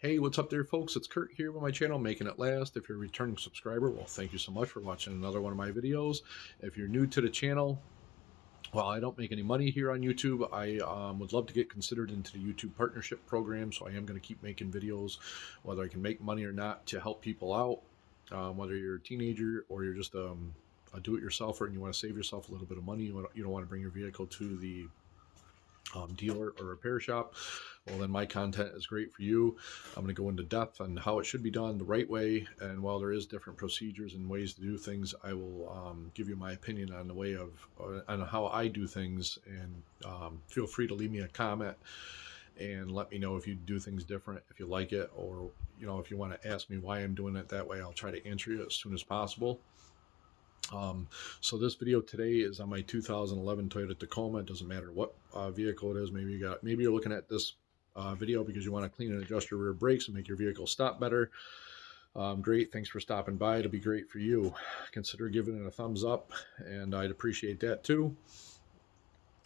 Hey, what's up there, folks? It's Kurt here with my channel, Making It Last. If you're a returning subscriber, well, thank you so much for watching another one of my videos. If you're new to the channel, well, I don't make any money here on YouTube. I would love to get considered into the YouTube partnership program, so I am going to keep making videos, whether I can make money or not, to help people out. Whether you're a teenager or you're just a do-it-yourselfer and you want to save yourself a little bit of money, you don't want to bring your vehicle to the dealer or repair shop, well, then my content is great for you. I'm going to go into depth on how it should be done the right way, and while there is different procedures and ways to do things, I will give you my opinion on the way of on how I do things, and feel free to leave me a comment and let me know if you do things different, if you like it, or if you want to ask me why I'm doing it that way. I'll try to answer you as soon as possible. So this video today is on my 2011 Toyota Tacoma. It doesn't matter what vehicle it is. Maybe you're looking at this video because you want to clean and adjust your rear brakes and make your vehicle stop better. Great, thanks for stopping by. It'll be great for you. Consider giving it a thumbs up, and I'd appreciate that too.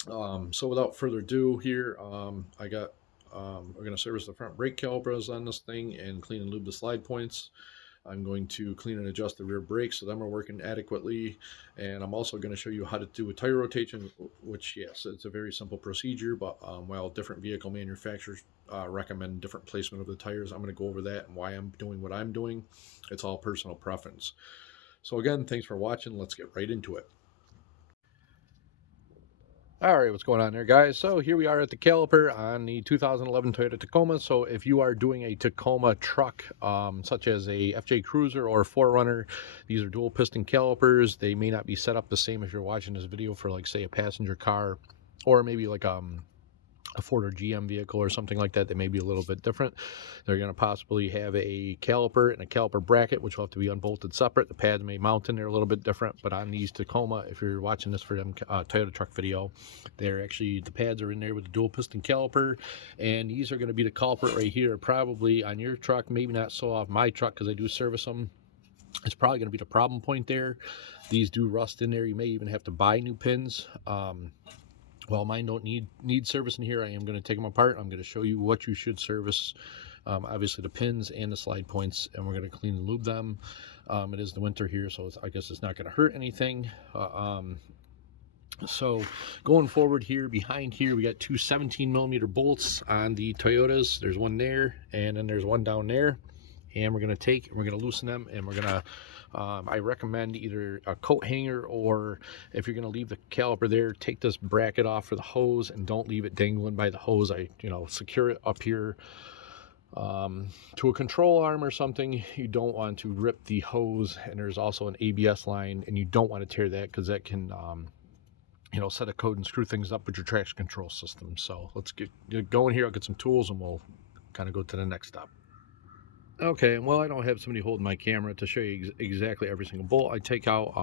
So without further ado, here we're going to service the front brake calipers on this thing and clean and lube the slide points. I'm going to clean and adjust the rear brakes so them are working adequately, and I'm also going to show you how to do a tire rotation, which, yes, it's a very simple procedure, but while different vehicle manufacturers recommend different placement of the tires, I'm going to go over that and why I'm doing what I'm doing. It's all personal preference. So again, thanks for watching. Let's get right into it. All right, what's going on there, guys? So here we are at the caliper on the 2011 Toyota Tacoma. So if you are doing a Tacoma truck, such as a FJ Cruiser or 4Runner, these are dual piston calipers. They may not be set up the same if you're watching this video for, like, say, a passenger car, or maybe like a Ford or GM vehicle or something like that. They may be a little bit different. They're going to possibly have a caliper and a caliper bracket, which will have to be unbolted separate. The pads may mount in there a little bit different, but on these Tacoma, if you're watching this for them Toyota truck video, they're actually, the pads are in there with the dual piston caliper, and these are going to be the culprit right here. Probably on your truck, maybe not so off my truck because I do service them. It's probably going to be the problem point there. These do rust in there. You may even have to buy new pins. Well, mine don't need service in here. I am going to take them apart. I'm going to show you what you should service. Obviously the pins and the slide points, and we're going to clean and lube them. It is the winter here, so I guess it's not going to hurt anything. So going forward here, behind here, we got two 17mm bolts on the Toyotas. There's one there, and then there's one down there. And we're going to loosen them, and we're going to I recommend either a coat hanger, or if you're going to leave the caliper there, take this bracket off for the hose and don't leave it dangling by the hose. Secure it up here to a control arm or something. You don't want to rip the hose, and there's also an ABS line, and you don't want to tear that because that can set a code and screw things up with your traction control system. So let's get going here. I'll get some tools and we'll kind of go to the next step. Okay, well, I don't have somebody holding my camera to show you exactly every single bolt. I take out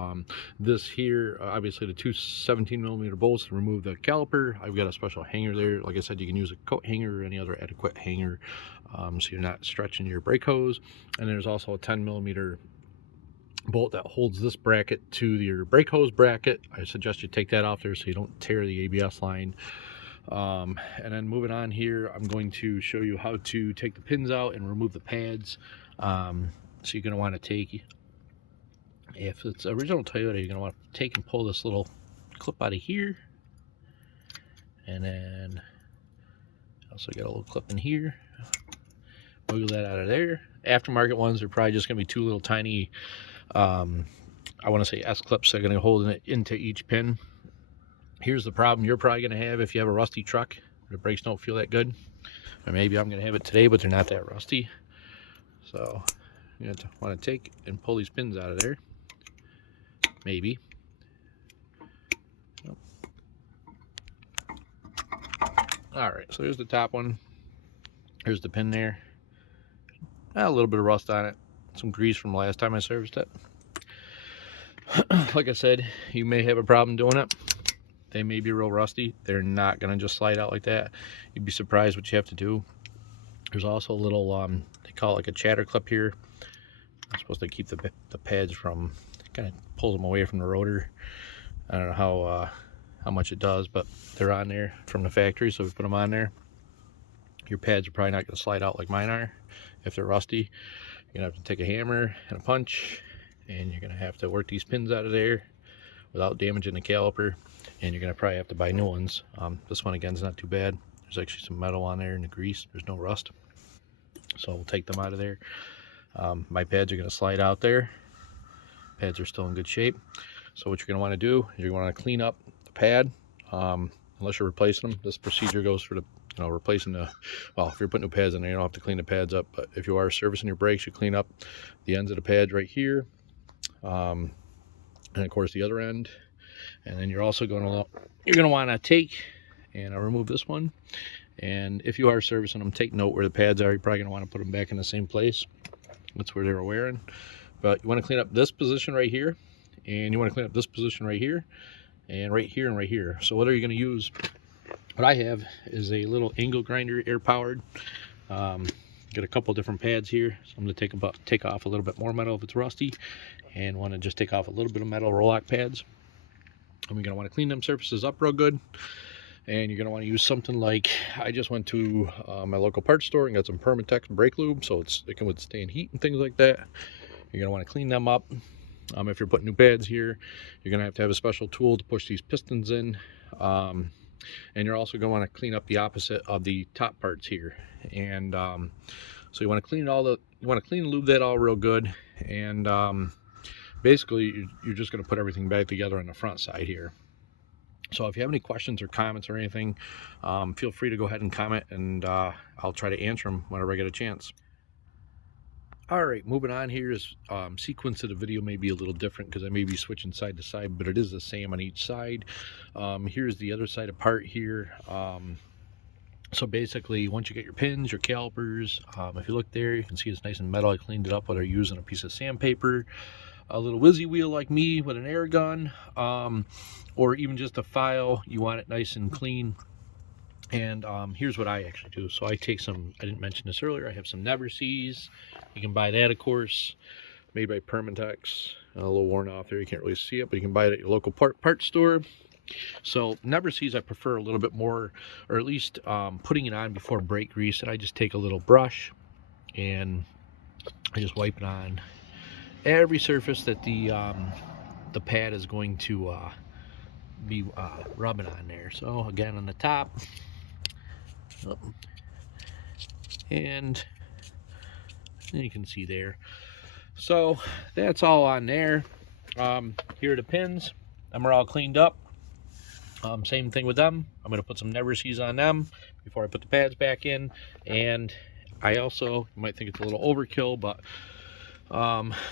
this here, obviously the two 17mm bolts to remove the caliper. I've got a special hanger there. Like I said, you can use a coat hanger or any other adequate hanger, so you're not stretching your brake hose. And there's also a 10mm bolt that holds this bracket to your brake hose bracket. I suggest you take that off there so you don't tear the ABS line. And then moving on here, I'm going to show you how to take the pins out and remove the pads. So you're going to want to take, if it's original Toyota, you're going to want to take and pull this little clip out of here, and then also got a little clip in here. Wiggle that out of there. Aftermarket ones are probably just going to be two little tiny I want to say S clips that are going to hold it into each pin. Here's the problem you're probably going to have if you have a rusty truck. The brakes don't feel that good. Or maybe I'm going to have it today, but they're not that rusty. So you're going to want to take and pull these pins out of there. Maybe. Alright, so here's the top one. Here's the pin there. A little bit of rust on it. Some grease from last time I serviced it. Like I said, you may have a problem doing it. They may be real rusty. They're not going to just slide out like that. You'd be surprised what you have to do. There's also a little, they call it like a chatter clip here. It's supposed to keep the pads from, kind of pulls them away from the rotor. I don't know how much it does, but they're on there from the factory, so we put them on there. Your pads are probably not going to slide out like mine are if they're rusty. You're going to have to take a hammer and a punch, and you're going to have to work these pins out of there without damaging the caliper, and you're going to probably have to buy new ones. This one again is not too bad. There's actually some metal on there in the grease. There's no rust, so we'll take them out of there. My pads are going to slide out there. Pads are still in good shape. So what you're going to want to do is you're going to want to clean up the pad. Unless you're replacing them, this procedure goes for the replacing the, well, if you're putting new pads in there, you don't have to clean the pads up, but if you are servicing your brakes, you clean up the ends of the pads right here, and of course the other end. And then you're also going to want to take and remove this one. And if you are servicing them, take note where the pads are. You're probably going to want to put them back in the same place. That's where they were wearing. But you want to clean up this position right here, and you want to clean up this position right here, and right here and right here. So what are you going to use? What I have is a little angle grinder, air powered. Got a couple different pads here. So I'm going to take off a little bit more metal if it's rusty, and want to just take off a little bit of metal roll-lock pads. And we're going to want to clean them surfaces up real good. And you're going to want to use something like, I just went to my local parts store and got some Permatex brake lube, so it can withstand heat and things like that. You're going to want to clean them up. If you're putting new pads here, you're going to have a special tool to push these pistons in. And you're also going to want to clean up the opposite of the top parts here. And so you want to clean and lube that all real good. And basically you're just going to put everything back together on the front side here. So if you have any questions or comments or anything, feel free to go ahead and comment, and I'll try to answer them whenever I get a chance. All right, moving on here is sequence of the video may be a little different because I may be switching side to side, but it is the same on each side. Here's the other side apart here. So basically, once you get your pins, your calipers, if you look there, you can see it's nice and metal. I cleaned it up whether using a piece of sandpaper, a little whizzy wheel like me with an air gun, or even just a file. You want it nice and clean. And here's what I actually do. So I take some, I didn't mention this earlier, I have some Never Seas. You can buy that, of course, made by Permatex. A little worn off there, you can't really see it, but you can buy it at your local parts store. So Never Seas I prefer a little bit more, or at least putting it on before brake grease. And I just take a little brush and I just wipe it on every surface that the pad is going to be rubbing on there. So again, on the top, and you can see there. So that's all on there. Here are the pins. Them are all cleaned up. Same thing with them. I'm going to put some Never Seas on them before I put the pads back in. And I also, you might think it's a little overkill, but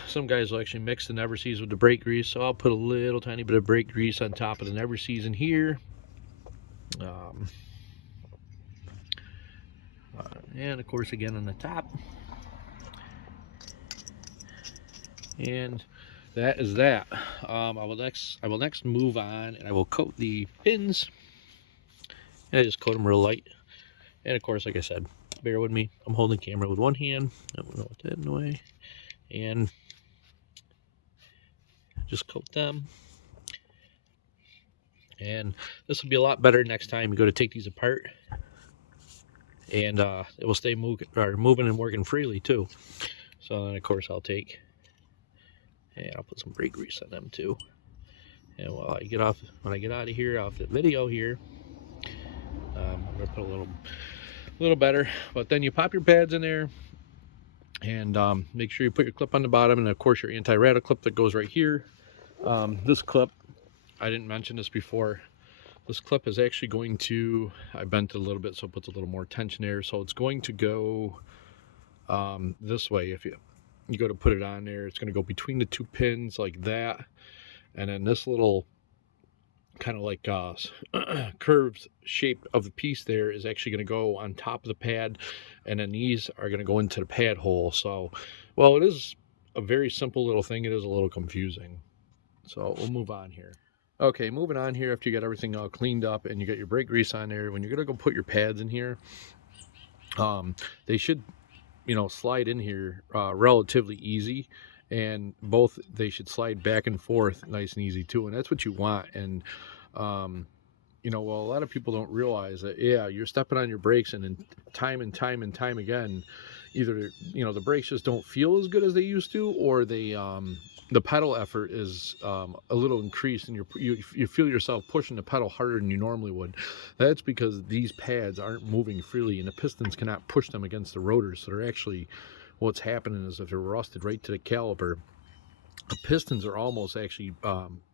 some guys will actually mix the Never Seas with the brake grease. So I'll put a little tiny bit of brake grease on top of the Never Seas in here. And of course again on the top. And that is that. I will next move on, and I will coat the pins. And I just coat them real light. And of course, like I said, bear with me. I'm holding the camera with one hand. I don't know what that in the way. And just coat them. And this will be a lot better next time you go to take these apart. And it will stay moving and working freely too. So then of course I'll take, and I'll put some brake grease on them too. And when I get out of here, off the video here, I'm gonna put a little better. But then you pop your pads in there, and make sure you put your clip on the bottom, and of course your anti-rattle clip that goes right here. This clip, I didn't mention this before. This clip is actually going to, I bent it a little bit so it puts a little more tension there. So it's going to go this way. If you go to put it on there, it's going to go between the two pins like that. And then this little kind of like curved shape of the piece there is actually going to go on top of the pad. And then these are going to go into the pad hole. So, well, it is a very simple little thing. It is a little confusing. So we'll move on here. Okay, moving on here, after you got everything all cleaned up and you got your brake grease on there, when you're going to go put your pads in here, they should, slide in here relatively easy, and they should slide back and forth nice and easy too, and that's what you want. And you know, well, a lot of people don't realize that, yeah, you're stepping on your brakes, and time and time and time again, either, you know, the brakes just don't feel as good as they used to, or the pedal effort is a little increased, and you feel yourself pushing the pedal harder than you normally would. That's because these pads aren't moving freely, and the pistons cannot push them against the rotors. So they're actually, what's happening is, if they're rusted right to the caliper, the pistons are almost actually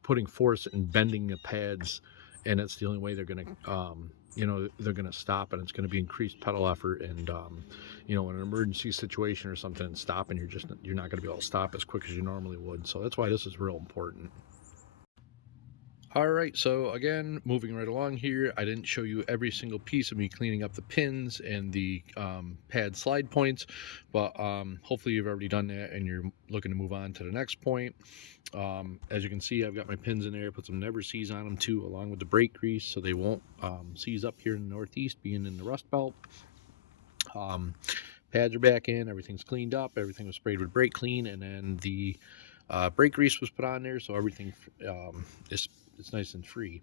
putting force and bending the pads, and that's the only way they're going to, you know, they're going to stop, and it's going to be increased pedal effort. And you know, in an emergency situation or something, and stopping, you're not going to be able to stop as quick as you normally would. So that's why this is real important. All right, so again, moving right along here, I didn't show you every single piece of me cleaning up the pins and the pad slide points, but hopefully you've already done that and you're looking to move on to the next point. As you can see, I've got my pins in there, put some never seize on them too, along with the brake grease, so they won't seize up here in the Northeast, being in the Rust Belt. Pads are back in, everything's cleaned up, everything was sprayed with brake clean, and then the brake grease was put on there, so everything is it's nice and free.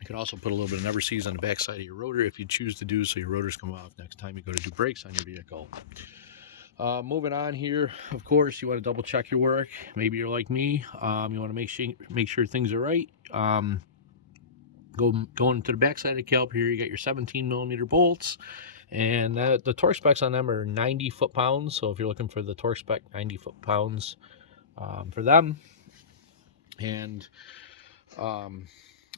You can also put a little bit of never seize on the back side of your rotor if you choose to do, so your rotors come off next time you go to do brakes on your vehicle. Moving on here, of course, you want to double check your work. Maybe you're like me, you want to make sure things are right. Going to the back side of the caliper here, you got your 17 millimeter bolts, and the torque specs on them are 90 foot-pounds. So if you're looking for the torque spec, 90 foot-pounds for them. And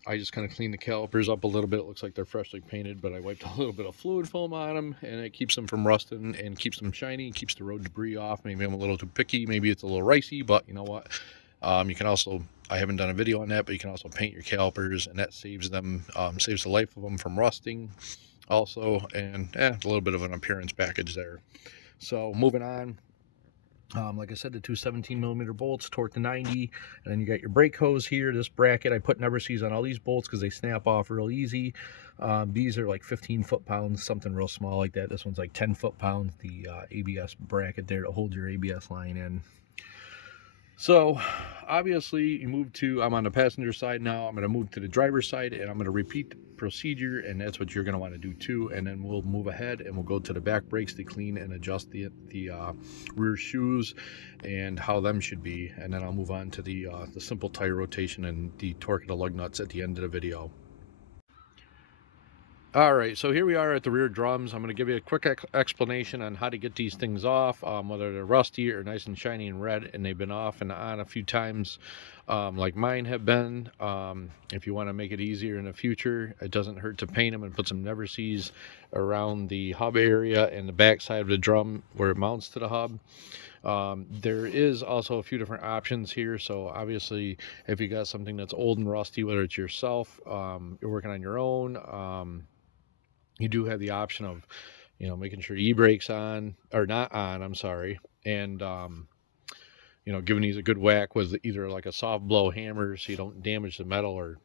I just kind of cleaned the calipers up a little bit. It looks like they're freshly painted, but I wiped a little bit of fluid film on them, and it keeps them from rusting and keeps them shiny and keeps the road debris off. Maybe I'm a little too picky. Maybe it's a little ricey, but you know what? You can also, I haven't done a video on that, but you can also paint your calipers, and that saves them, saves the life of them from rusting also, and a little bit of an appearance package there. So moving on. Like I said, the two 17 millimeter bolts, torque to 90, and then you got your brake hose here. This bracket, I put never seize on all these bolts because they snap off real easy. These are like 15 foot-pounds, something real small like that. This one's like 10 foot-pounds, the ABS bracket there to hold your ABS line in. So obviously you move to, I'm on the passenger side now, I'm going to move to the driver's side, and I'm going to repeat the procedure, and that's what you're going to want to do too. And then we'll move ahead and we'll go to the back brakes to clean and adjust the rear shoes and how them should be. And then I'll move on to the simple tire rotation and the torque of the lug nuts at the end of the video. All right, so here we are at the rear drums. I'm going to give you a quick explanation on how to get these things off, whether they're rusty or nice and shiny and red, and they've been off and on a few times, like mine have been. If you want to make it easier in the future, it doesn't hurt to paint them and put some never seize around the hub area and the back side of the drum where it mounts to the hub. There is also a few different options here. So obviously, if you got something that's old and rusty, whether it's yourself, you're working on your own, you do have the option of, you know, making sure e-brake's on, or not on, I'm sorry, and you know, giving these a good whack with either like a soft blow hammer so you don't damage the metal or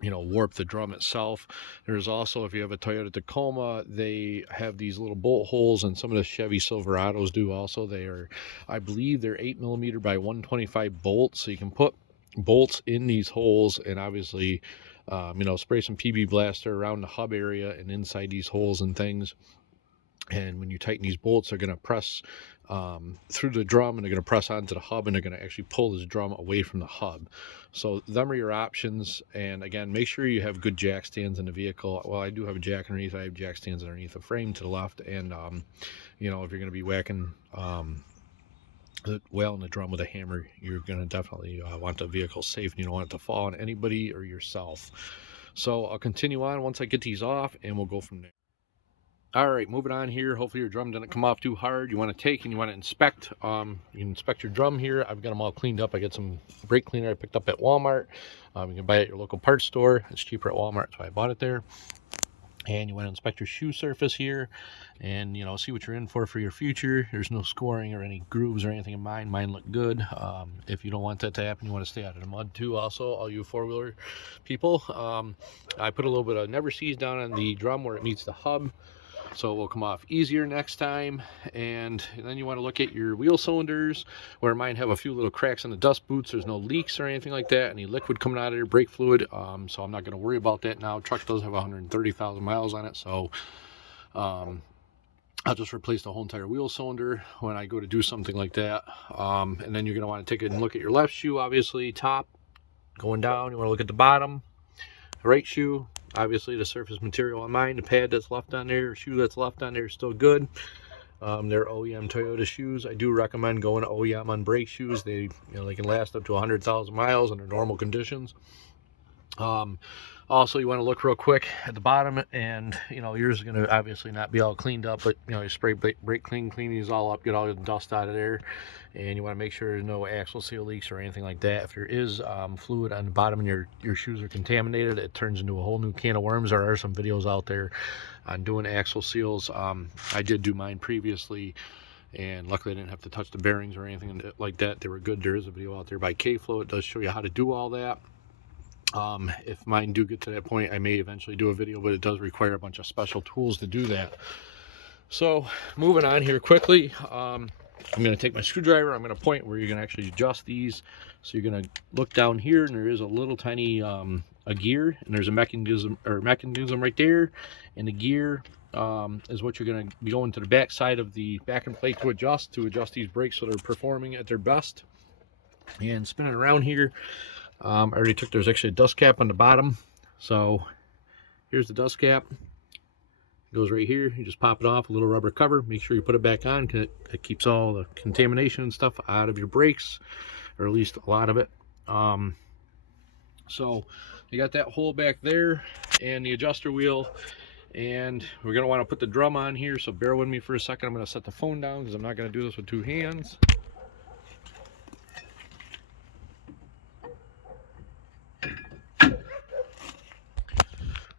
you know, warp the drum itself. There's also, if you have a Toyota Tacoma, they have these little bolt holes, and some of the Chevy Silverados do also. They are, I believe they're 8 millimeter by 125 bolts, so you can put bolts in these holes, and obviously you know, spray some PB Blaster around the hub area and inside these holes and things. And when you tighten these bolts, they're going to press through the drum, and they're going to press onto the hub, and they're going to actually pull this drum away from the hub. So them are your options. And again, make sure you have good jack stands in the vehicle. Well, I do have a jack underneath. I have jack stands underneath the frame to the left. And you know, if you're going to be whacking the whale in the drum with a hammer, you're going to definitely want the vehicle safe, and you don't want it to fall on anybody or yourself. So I'll continue on once I get these off, and we'll go from there. All right, moving on here. Hopefully your drum doesn't come off too hard. You want to take and you want to inspect. You can inspect your drum here. I've got them all cleaned up. I got some brake cleaner I picked up at Walmart. You can buy it at your local parts store. It's cheaper at Walmart, so I bought it there. And you want to inspect your shoe surface here, and you know, see what you're in for your future. There's no scoring or any grooves or anything in mine. Mine look good. If you don't want that to happen, you want to stay out of the mud too. Also, all you four-wheeler people, I put a little bit of never seize down on the drum where it meets the hub. so it will come off easier next time. And then you want to look at your wheel cylinders, where mine have a few little cracks in the dust boots. There's no leaks or anything like that, any liquid coming out of there, brake fluid, so I'm not going to worry about that now. Truck does have 130,000 miles on it, so I'll just replace the whole entire wheel cylinder when I go to do something like that. And then you're going to want to take a look at your left shoe, obviously, top, going down. You want to look at the bottom, right shoe, obviously the surface material on mine, the pad that's left on there, shoe that's left on there is still good. They're OEM Toyota shoes. I do recommend going to OEM on brake shoes. They, they can last up to 100,000 miles under normal conditions. Also, you want to look real quick at the bottom, and yours is going to obviously not be all cleaned up, but you spray brake clean these all up, get all the dust out of there, and you want to make sure there's no axle seal leaks or anything like that. If there is fluid on the bottom and your shoes are contaminated, it turns into a whole new can of worms. There are some videos out there on doing axle seals. I did do mine previously, and luckily I didn't have to touch the bearings or anything like that. They were good. There is a video out there by K-Flow. It does show you how to do all that. If mine do get to that point, I may eventually do a video, but it does require a bunch of special tools to do that. So moving on here quickly, I'm going to take my screwdriver. I'm going to point where you're going to actually adjust these. So you're going to look down here, and there is a little tiny a gear, and there's a mechanism right there, and the gear is what you're going to be going to the back side of the back end plate to adjust these brakes so they're performing at their best. And spinning around here, I already took, there's actually a dust cap on the bottom. So here's the dust cap. It goes right here. You just pop it off, a little rubber cover. Make sure you put it back on, because it keeps all the contamination and stuff out of your brakes, or at least a lot of it. So you got that hole back there and the adjuster wheel. And we're going to want to put the drum on here, so bear with me for a second. I'm going to set the phone down because I'm not going to do this with two hands.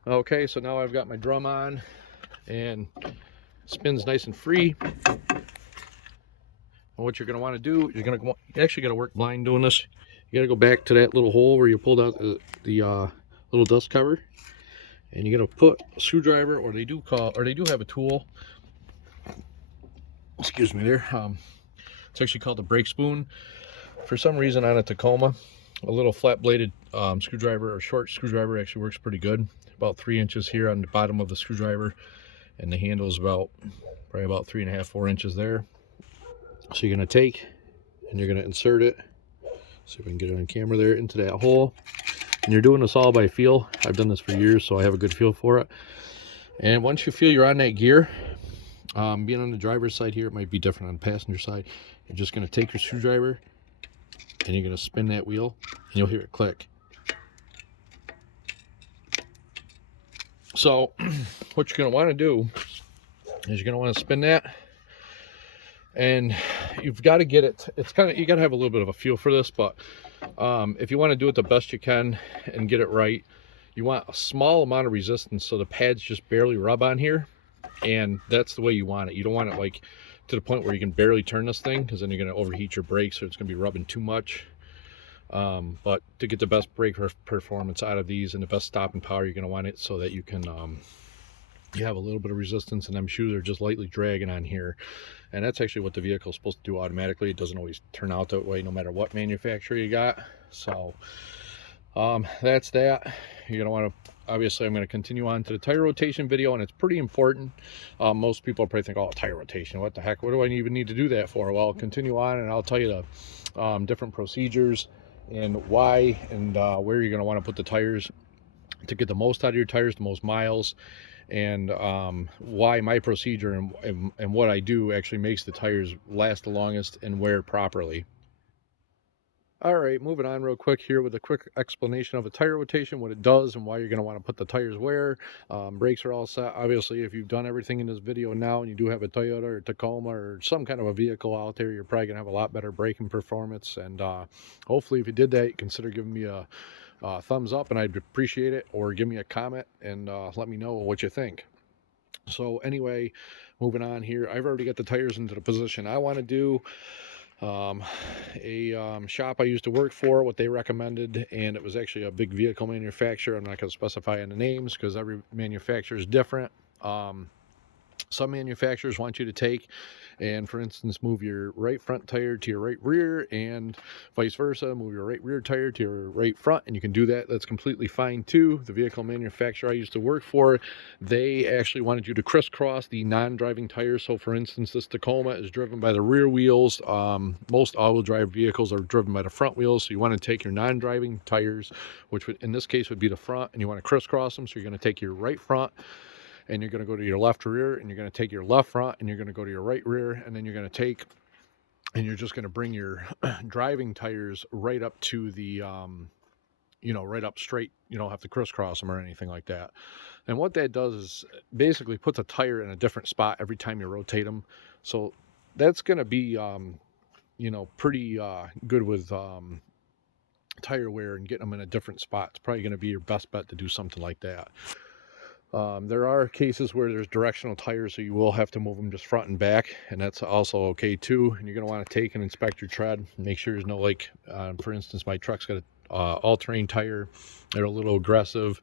Okay, so now I've got my drum on, and spins nice and free. And what you're going to want to do, you actually got to work blind doing this. You got to go back to that little hole where you pulled out the little dust cover, and you got to put a screwdriver, or they do have a tool. Excuse me there. It's actually called a brake spoon. For some reason on a Tacoma, a little flat bladed screwdriver, or short screwdriver, actually works pretty good. About 3 inches here on the bottom of the screwdriver, and the handle is probably about 3.5, 4 inches there. So you're going to take and you're going to insert it, see if we can get it on camera there, into that hole. And you're doing this all by feel. I've done this for years, so I have a good feel for it. And once you feel you're on that gear, being on the driver's side here, it might be different on the passenger side. You're just going to take your screwdriver and you're going to spin that wheel, and you'll hear it click. So what you're going to want to do is you're going to want to spin that, and you've got to get it, you got to have a little bit of a feel for this, but if you want to do it the best you can and get it right, you want a small amount of resistance so the pads just barely rub on here, and that's the way you want it. You don't want it like to the point where you can barely turn this thing, because then you're going to overheat your brakes, so it's going to be rubbing too much. But to get the best brake performance out of these and the best stopping power, you're going to want it so that you can you have a little bit of resistance, and them shoes are just lightly dragging on here. And that's actually what the vehicle is supposed to do automatically. It doesn't always turn out that way no matter what manufacturer you got. So that's that. You're going to want to, obviously I'm going to continue on to the tire rotation video, and it's pretty important. Most people probably think, oh, tire rotation, what the heck, what do I even need to do that for? Well, continue on and I'll tell you the different procedures and why, and where you're going to want to put the tires to get the most out of your tires, the most miles, and why my procedure and what I do actually makes the tires last the longest and wear properly. All right, moving on real quick here with a quick explanation of a tire rotation, what it does and why you're going to want to put the tires where. Brakes are all set. Obviously, if you've done everything in this video now and you do have a Toyota or Tacoma or some kind of a vehicle out there, you're probably going to have a lot better braking performance. And hopefully if you did that, you consider giving me a thumbs up, and I'd appreciate it, or give me a comment and let me know what you think. So anyway, moving on here, I've already got the tires into the position I want to do. A shop I used to work for, what they recommended, and it was actually a big vehicle manufacturer. I'm not going to specify any names because every manufacturer is different. Some manufacturers want you to take and, for instance, move your right front tire to your right rear, and vice versa, move your right rear tire to your right front, and you can do that. That's completely fine too. The vehicle manufacturer I used to work for, they actually wanted you to crisscross the non-driving tires. So for instance, this Tacoma is driven by the rear wheels. Most all-wheel drive vehicles are driven by the front wheels, so you want to take your non-driving tires, which would, in this case would be the front, and you want to crisscross them. So you're going to take your right front, and you're going to go to your left rear, and you're going to take your left front, and you're going to go to your right rear, and then you're going to take, and you're just going to bring your driving tires right up to the, right up straight. You don't have to crisscross them or anything like that. And what that does is basically puts a tire in a different spot every time you rotate them. So that's going to be, pretty good with tire wear and getting them in a different spot. It's probably going to be your best bet to do something like that. There are cases where there's directional tires, so you will have to move them just front and back, and that's also okay too. And you're going to want to take and inspect your tread, make sure there's no, like, for instance, my truck's got a all-terrain tire. They're a little aggressive,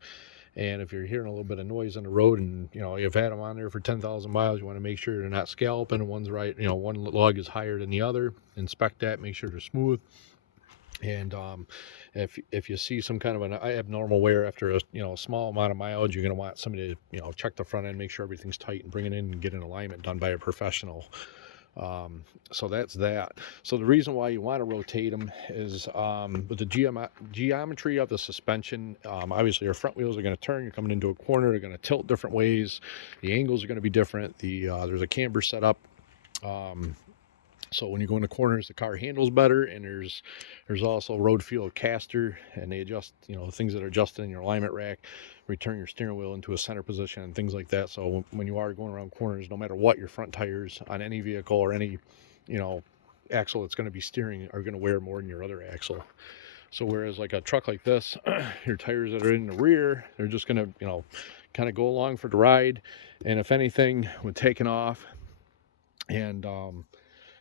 and if you're hearing a little bit of noise on the road, and you've had them on there for 10,000 miles, you want to make sure they're not scalloping, and one's right, one lug is higher than the other. Inspect that, make sure they're smooth. And if you see some kind of an abnormal wear after a small amount of mileage, you're going to want somebody to check the front end, make sure everything's tight, and bring it in and get an alignment done by a professional. So that's that. So the reason why you want to rotate them is with the geometry of the suspension. Obviously your front wheels are going to turn. You're coming into a corner, they're going to tilt different ways. The angles are going to be different. There's a camber set up. So when you go into corners, the car handles better, and there's also road feel caster, and they adjust, things that are adjusted in your alignment rack, return your steering wheel into a center position and things like that. So when you are going around corners, no matter what, your front tires on any vehicle or any, axle that's going to be steering are going to wear more than your other axle. So whereas like a truck like this, your tires that are in the rear, they're just going to, kind of go along for the ride. And if anything, when taking off and,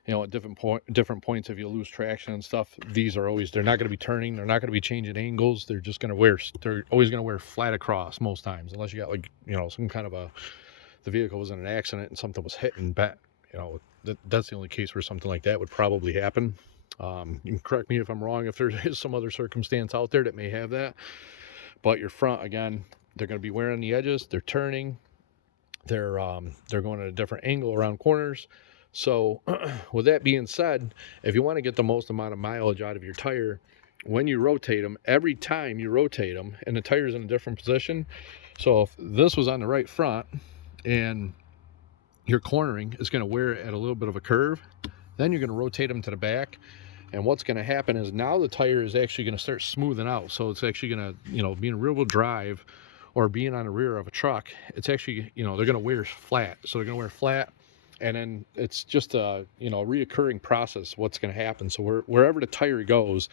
at different points, if you lose traction and stuff, they're not going to be turning, they're not going to be changing angles, they're always going to wear flat across most times, unless you got like, some kind of the vehicle was in an accident and something was hit and bent. That's the only case where something like that would probably happen. You can correct me if I'm wrong, if there is some other circumstance out there that may have that. But your front, again, they're going to be wearing the edges, they're turning, they're going at a different angle around corners. So with that being said, if you want to get the most amount of mileage out of your tire, when you rotate them, every time you rotate them, and the tire's in a different position. So if this was on the right front and your cornering is going to wear at a little bit of a curve, then you're going to rotate them to the back. And what's going to happen is now the tire is actually going to start smoothing out. So it's actually going to, being a rear-wheel drive or being on the rear of a truck, it's actually, they're going to wear flat. So they're going to wear flat. And then it's just a reoccurring process. What's going to happen? So wherever the tire goes,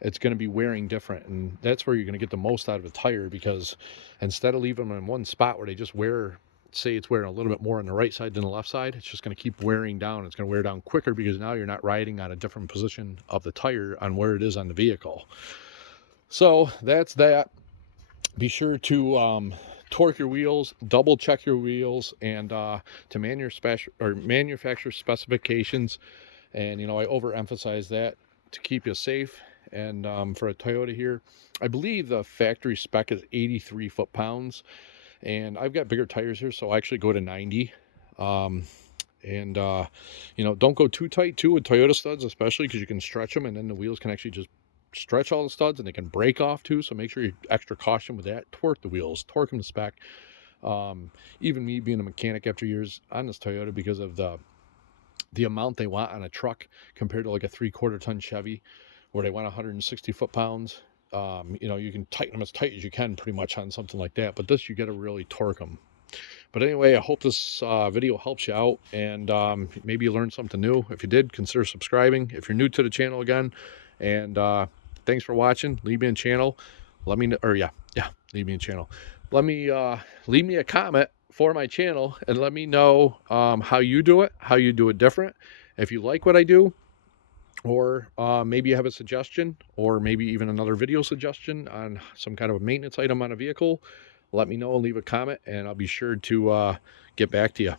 it's going to be wearing different, and that's where you're going to get the most out of the tire, because instead of leaving them in one spot where they just wear, say it's wearing a little bit more on the right side than the left side, it's just going to keep wearing down. It's going to wear down quicker because now you're not riding on a different position of the tire on where it is on the vehicle. So that's that. Be sure to torque your wheels, double check your wheels, and to manufacturer specifications. And I overemphasize that to keep you safe. And for a Toyota here, I believe the factory spec is 83 foot-pounds, and I've got bigger tires here, so I actually go to 90. Don't go too tight too with Toyota studs, especially because you can stretch them, and then the wheels can actually just stretch all the studs, and they can break off too. So make sure you're extra caution with that. Torque the wheels, torque them to spec. Even me being a mechanic after years on this Toyota, because of the amount they want on a truck compared to like a 3/4 ton Chevy where they want 160 foot-pounds, you can tighten them as tight as you can pretty much on something like that, but this, you got to really torque them. But anyway, I hope this video helps you out, and maybe you learned something new. If you did, consider subscribing if you're new to the channel again. And thanks for watching. Leave me a channel. Let me know, or leave me a channel. Let me leave me a comment for my channel and let me know how you do it different. If you like what I do, or maybe you have a suggestion, or maybe even another video suggestion on some kind of a maintenance item on a vehicle, let me know and leave a comment, and I'll be sure to get back to you.